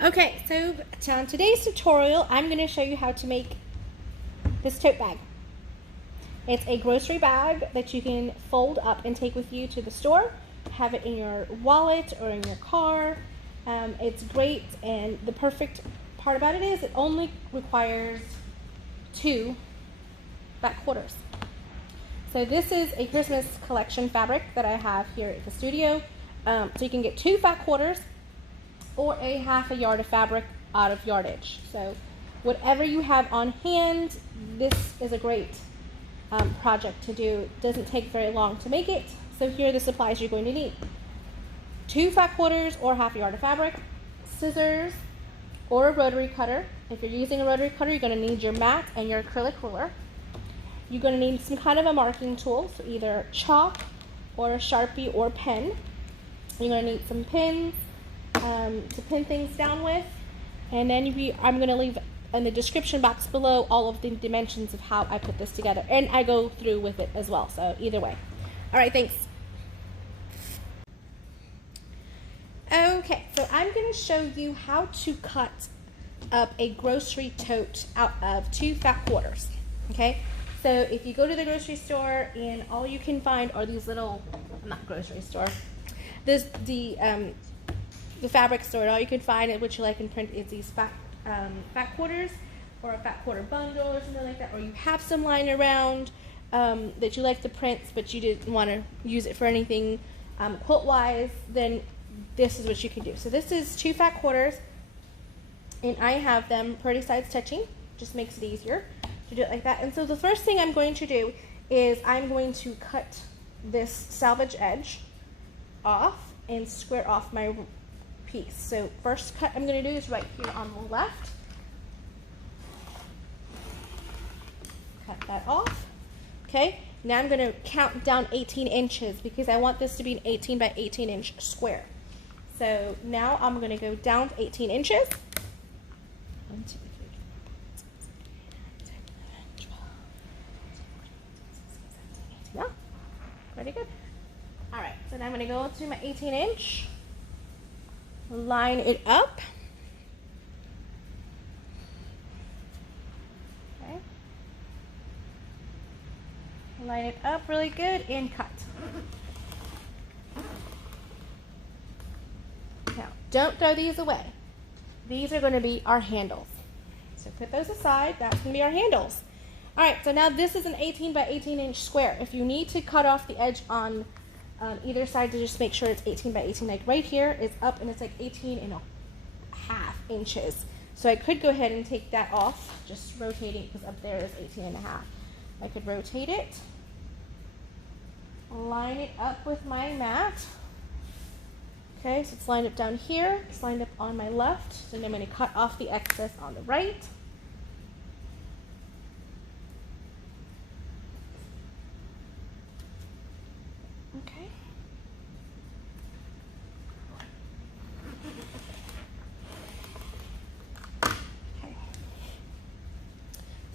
Okay, so on today's tutorial, I'm going to show you how to make this tote bag. It's a grocery bag that you can fold up and take with you to the store, have it in your wallet or in your car. It's great, and the perfect part about it is it only requires 2 back quarters. So this is a Christmas collection fabric that I have here at the studio. So you can get 2 back quarters or a half a yard of fabric out of yardage. So whatever you have on hand, this is a great project to do. It doesn't take very long to make it. So here are the supplies you're going to need. 2 fat quarters or half a yard of fabric, scissors or a rotary cutter. If you're using a rotary cutter, you're going to need your mat and your acrylic ruler. You're going to need some kind of a marking tool, so either chalk or a Sharpie or pen. You're going to need some pins to pin things down with, and then I'm going to leave in the description box below all of the dimensions of how I put this together, and I go through with it as well, so either way. All right, thanks. Okay, so I'm going to show you how to cut up a grocery tote out of 2 fat quarters. Okay, so if you go to the grocery store and all you can find are these little, not grocery store, the fabric store, and all you can find at What You Like in Print is these fat quarters or a fat quarter bundle or something like that, or you have some lying around that you like the prints but you didn't want to use it for anything quilt wise, then this is what you can do. So this is 2 fat quarters, and I have them pretty sides touching, just makes it easier to do it like that. And so the first thing I'm going to do is I'm going to cut this salvage edge off and square off my piece. So first cut I'm going to do is right here on the left. Cut that off. Okay, now I'm going to count down 18 inches because I want this to be an 18 by 18 inch square. So now I'm going to go down 18 inches. 1, 2, 3, 4, 5, 6, 7, 8, 9, 10, 11, 12, 13, 14, 15, 16, 17, 18. Yeah, pretty good. All right, so now I'm going to go to my 18 inch, line it up. Okay. Line it up really good and cut. Now, don't throw these away. These are going to be our handles. So put those aside. That's going to be our handles. All right, so now this is an 18 by 18 inch square. If you need to cut off the edge on either side to just make sure it's 18 by 18, like right here is up and it's like 18.5 inches. So I could go ahead and take that off, just rotating, because up there is 18.5. I could rotate it, line it up with my mat. Okay, so it's lined up down here, it's lined up on my left, so then I'm going to cut off the excess on the right. Okay. Okay.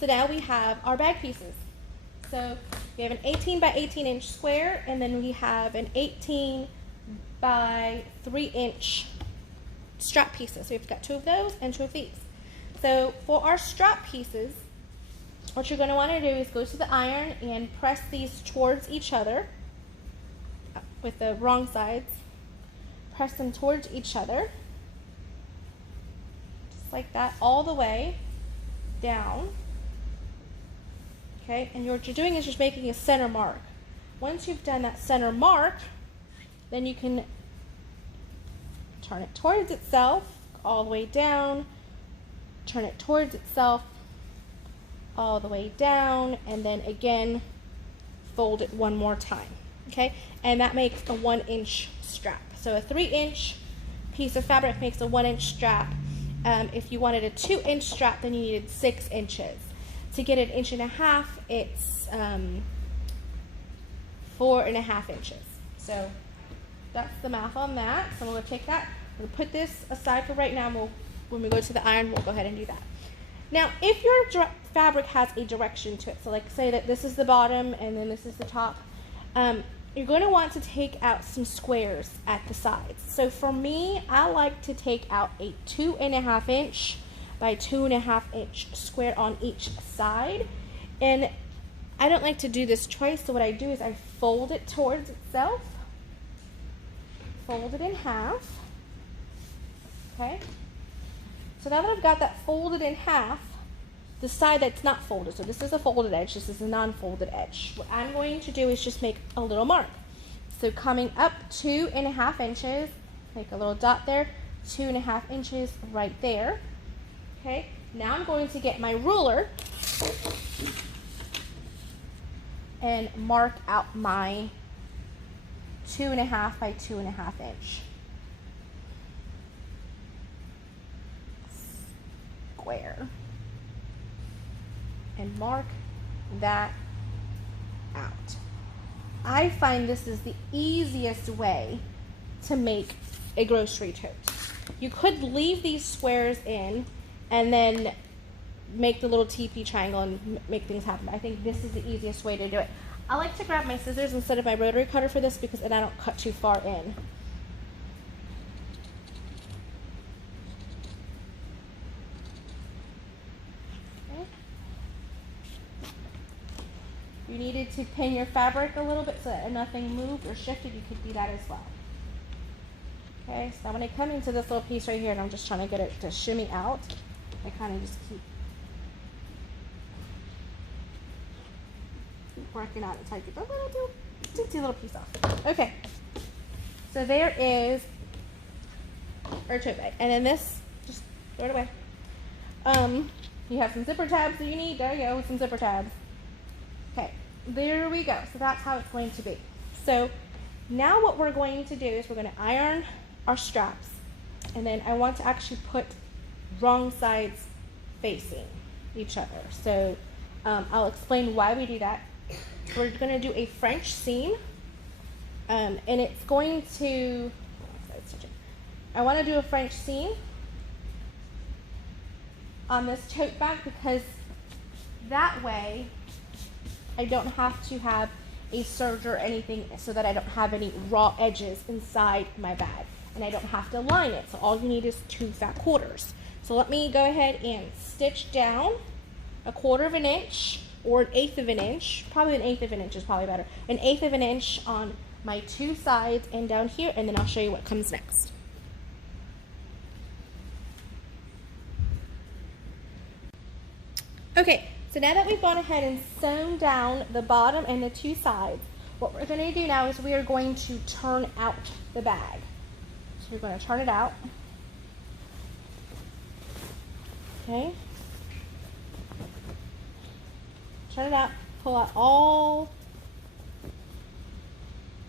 So now we have our bag pieces. So we have an 18 by 18 inch square, and then we have an 18 by 3 inch strap pieces. So we've got 2 of those and 2 of these. So for our strap pieces, what you're going to want to do is go to the iron and press these towards each other with the wrong sides. Press them towards each other, just like that, all the way down. Okay, and what you're doing is just making a center mark. Once you've done that center mark, then you can turn it towards itself all the way down, turn it towards itself all the way down, and then again fold it one more time. Okay, and that makes a 1 inch strap. So a 3 inch piece of fabric makes a 1 inch strap. If you wanted a 2 inch strap, then you needed 6 inches. To get an 1.5 inches, it's 4.5 inches. So that's the math on that. So we'll take that. We'll put this aside for right now. When we go to the iron, we'll go ahead and do that. Now, if your fabric has a direction to it, so like say that this is the bottom and then this is the top, you're going to want to take out some squares at the sides. So for me, I like to take out a 2.5 inch by 2.5 inch square on each side. And I don't like to do this twice, so what I do is I fold it towards itself, fold it in half, okay? So now that I've got that folded in half, the side that's not folded, so this is a folded edge, this is a non-folded edge. What I'm going to do is just make a little mark. So coming up 2.5 inches, make a little dot there, 2.5 inches right there, okay? Now I'm going to get my ruler and mark out my 2.5 by 2.5 inch square, and mark that out. I find this is the easiest way to make a grocery tote. You could leave these squares in and then make the little teepee triangle and make things happen. I think this is the easiest way to do it. I like to grab my scissors instead of my rotary cutter for this because then I don't cut too far in. Okay. If you needed to pin your fabric a little bit so that nothing moved or shifted, you could do that as well. Okay, so now when I come into this little piece right here and I'm just trying to get it to shimmy out, I kind of just keep working on it until I get the little piece off. Okay, so there is our tote bag, and then this, just throw it away. You have some zipper tabs that you need. There you go, with some zipper tabs. Okay, there we go. So that's how it's going to be. So now what we're going to do is we're going to iron our straps, and then I want to actually put wrong sides facing each other. So I'll explain why we do that. We're going to do a French seam, and it's going to, I want to do a French seam on this tote bag because that way I don't have to have a serge or anything, so that I don't have any raw edges inside my bag, and I don't have to line it. So all you need is 2 fat quarters. So let me go ahead and stitch down 1/4 inch or 1/8 of an inch. Probably 1/8 of an inch is probably better. 1/8 of an inch on my 2 sides and down here, and then I'll show you what comes next. Okay, so now that we've gone ahead and sewn down the bottom and the 2 sides, what we're going to do now is we are going to turn out the bag. So we're going to turn it out. Okay. Turn it out, pull out all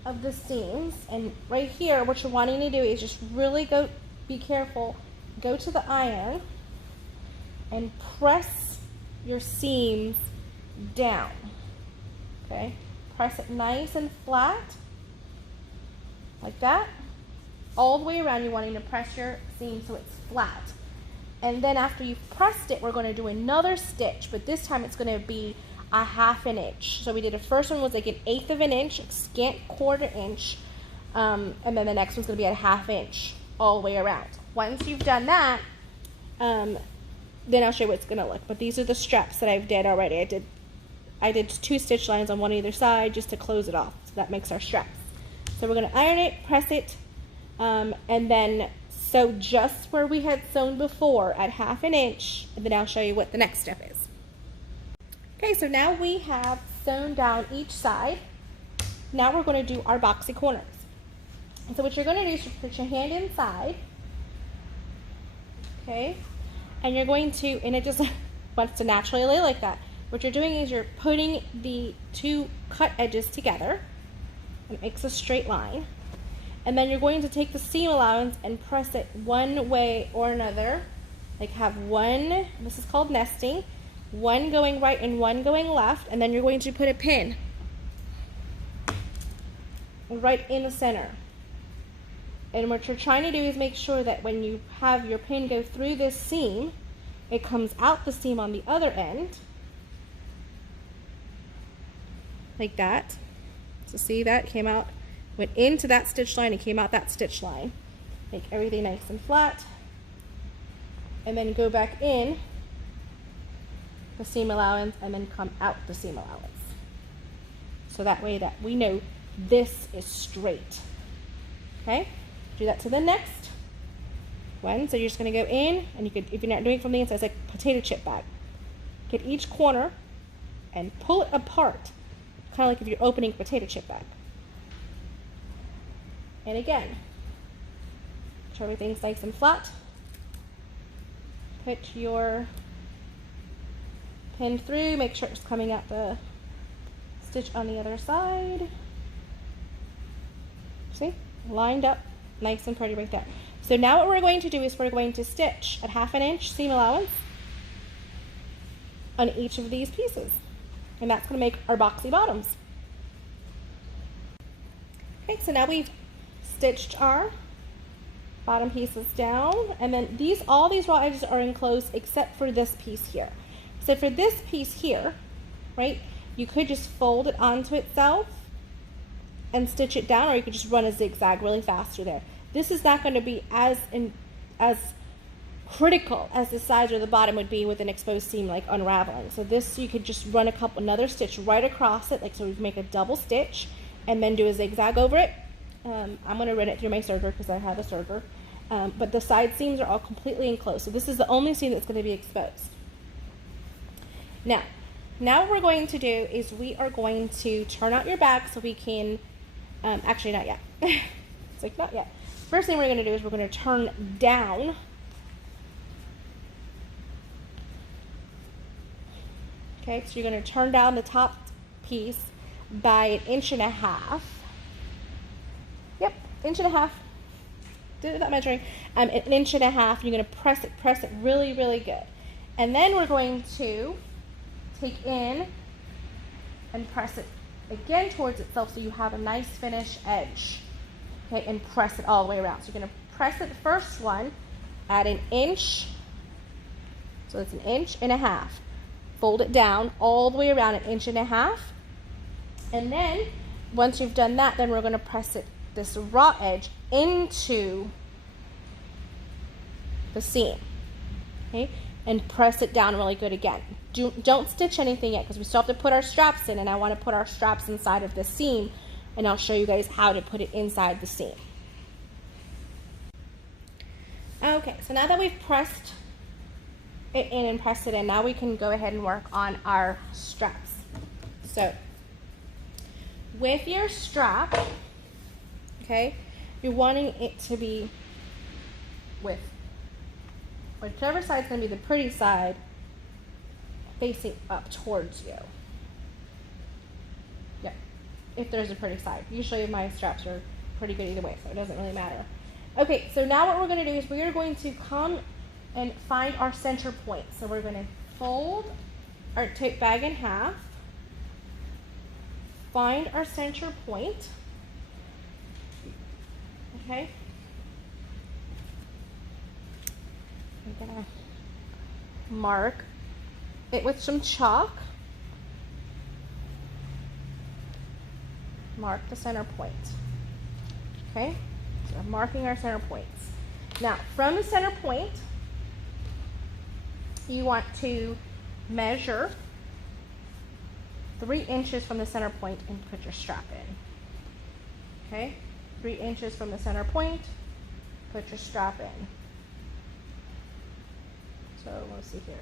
of the seams, and right here what you're wanting to do is just really be careful, go to the iron and press your seams down, okay? Press it nice and flat, like that, all the way around. You're wanting to press your seam so it's flat. And then after you've pressed it, we're going to do another stitch, but this time it's going to be a 1/2 inch. So we did the first one was like 1/8 of an inch, scant 1/4 inch, and then the next one's going to be at 1/2 inch all the way around. Once you've done that, then I'll show you what it's going to look. But these are the straps that I've did already. I did 2 stitch lines on one either side just to close it off. So that makes our straps. So we're going to iron it, press it, and then sew just where we had sewn before at 1/2 inch, and then I'll show you what the next step is. Okay, so now we have sewn down each side. Now we're going to do our boxy corners. And so what you're going to do is you put your hand inside, okay, and you're going to, and it just wants to naturally lay like that. What you're doing is you're putting the 2 cut edges together, and it makes a straight line. And then you're going to take the seam allowance and press it one way or another. Like have one, this is called nesting, one going right and one going left, and then you're going to put a pin right in the center. And what you're trying to do is make sure that when you have your pin go through this seam, it comes out the seam on the other end, like that. So see that came out, went into that stitch line and came out that stitch line. Make everything nice and flat. And then go back in the seam allowance and then come out the seam allowance. So that way that we know this is straight. Okay? Do that to the next one. So you're just gonna go in, and you could, if you're not doing it from the inside, it's like a potato chip bag. Get each corner and pull it apart, kind of like if you're opening a potato chip bag. And again, make sure everything's nice and flat. Put your pin through, make sure it's coming out the stitch on the other side. See? Lined up, nice and pretty right there. So now what we're going to do is we're going to stitch at 1/2 inch seam allowance on each of these pieces. And that's going to make our boxy bottoms. Okay, so now we've stitched our bottom pieces down, and then all these raw edges are enclosed except for this piece here. So for this piece here, right, you could just fold it onto itself and stitch it down, or you could just run a zigzag really fast through there. This is not going to be as critical as the sides or the bottom would be with an exposed seam like unraveling. So this, you could just run another stitch right across it, like so we can make a double stitch and then do a zigzag over it. I'm going to run it through my serger because I have a serger. But the side seams are all completely enclosed. So this is the only seam that's going to be exposed. Now what we're going to do is we are going to turn out your bag so we can, actually not yet. It's like not yet. First thing we're going to do is we're going to turn down. Okay, so you're going to turn down the top piece by 1.5 inches. Yep, 1.5 inches. Did it without measuring. 1.5 inches. You're going to press it really, really good. And then we're going to take in and press it again towards itself so you have a nice finish edge. Okay, and press it all the way around. So you're going to press it the first one at 1 inch. So it's 1.5 inches. Fold it down all the way around 1.5 inches. And then once you've done that, then we're going to press it, this raw edge, into the seam. Okay, and press it down really good again. Don't stitch anything yet because we still have to put our straps in, and I want to put our straps inside of the seam, and I'll show you guys how to put it inside the seam. Okay, so now that we've pressed it in and pressed it in, now we can go ahead and work on our straps. So with your strap, okay, you're wanting it to be with whichever side's going to be the pretty side facing up towards you. Yep, if there's a pretty side. Usually my straps are pretty good either way, so it doesn't really matter. Okay, so now what we're going to do is we are going to come and find our center point. So we're going to fold our tote bag in half, find our center point, okay? I'm going to mark it with some chalk. Mark the center point. Okay, so we're marking our center points. Now, from the center point, you want to measure 3 inches from the center point and put your strap in. Okay, 3 inches from the center point, put your strap in. So let's see here.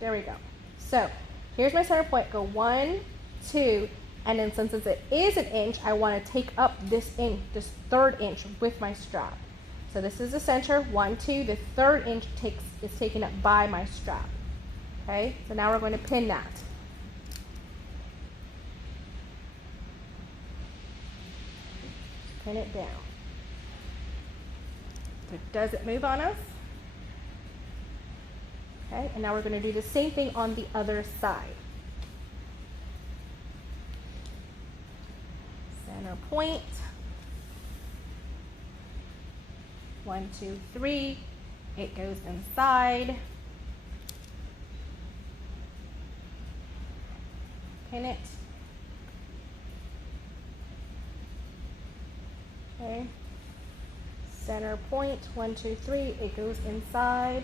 There we go. So here's my center point. Go 1, 2, and then since it is 1 inch, I want to take up this 3rd inch with my strap. So this is the center, 1, 2. The 3rd inch is taken up by my strap. Okay. So now we're going to pin that. Pin it down. So does it move on us? Okay, and now we're going to do the same thing on the other side. Center point. 1, 2, 3. It goes inside. pin it. Okay. Center point, 1, 2, 3, it goes inside,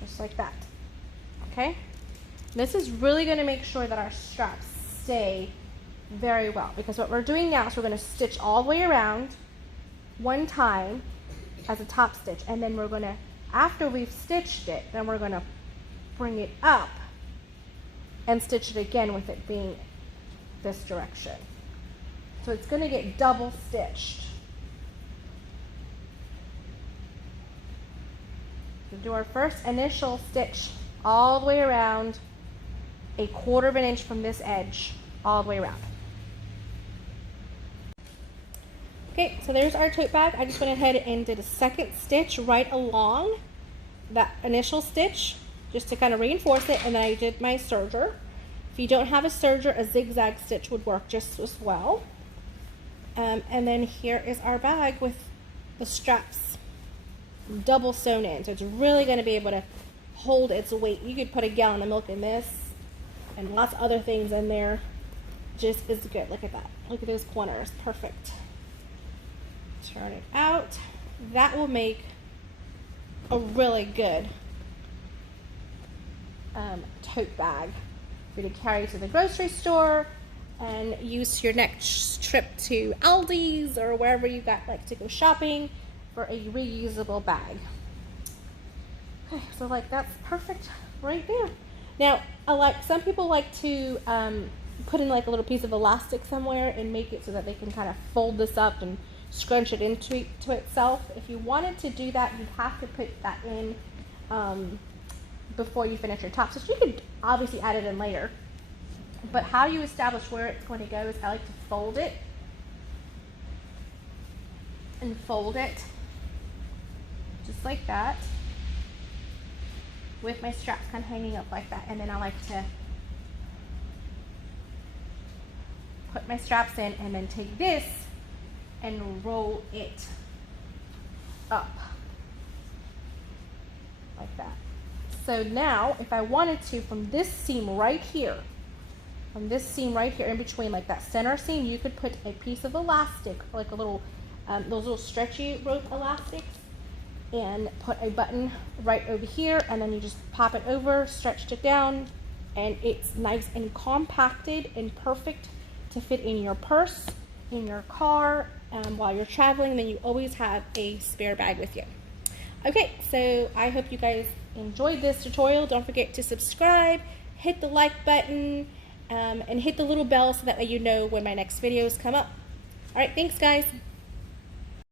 just like that. Okay? This is really going to make sure that our straps stay very well, because what we're doing now is we're going to stitch all the way around one time as a top stitch, and then we're going to, after we've stitched it, then we're going to bring it up and stitch it again with it being this direction. So it's going to get double stitched. We'll do our first initial stitch all the way around, 1/4 of an inch from this edge, all the way around. Okay, so there's our tote bag. I just went ahead and did a second stitch right along that initial stitch, just to kind of reinforce it, and then I did my serger. If you don't have a serger, a zigzag stitch would work just as well. And then here is our bag with the straps double sewn in, so it's really going to be able to hold its weight. You could put a gallon of milk in this and lots of other things in there, just as good. Look at that. Look at those corners. Perfect. Turn it out. That will make a really good tote bag for you to carry to the grocery store and use your next trip to Aldi's or wherever you like to go shopping for a reusable bag. Okay, so like that's perfect right there. Now, some people like to put in like a little piece of elastic somewhere and make it so that they can kind of fold this up and scrunch it into itself. If you wanted to do that, you have to put that in before you finish your top stitch. You could obviously add it in later, but how you establish where it's going to go is I like to fold it and fold it just like that with my straps kind of hanging up like that, and then I like to put my straps in and then take this and roll it up like that. So now if I wanted to, from this seam right here in between, like that center seam, you could put a piece of elastic, like a little those little stretchy rope elastics, and put a button right over here, and then you just pop it over, stretched it down, and it's nice and compacted and perfect to fit in your purse, in your car, while you're traveling. Then you always have a spare bag with you. Okay, so I hope you guys enjoyed this tutorial. Don't forget to subscribe, hit the like button, and hit the little bell so that way you know when my next videos come up. All right, thanks guys.